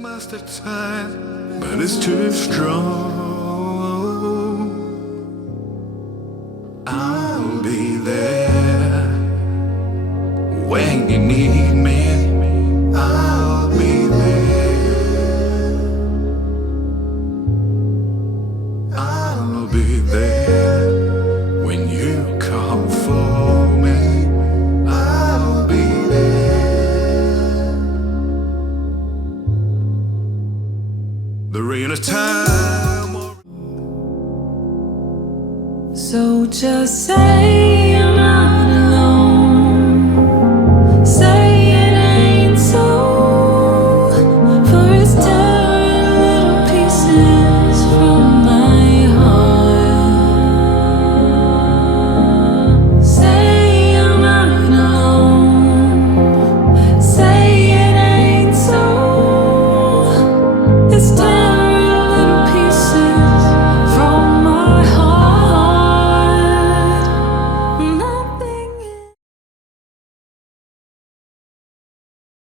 must have time, but it's too strong. I'll be there when you need me. I'll be there. I'll be there when you call for me. I'll be there. There ain't a time. So just say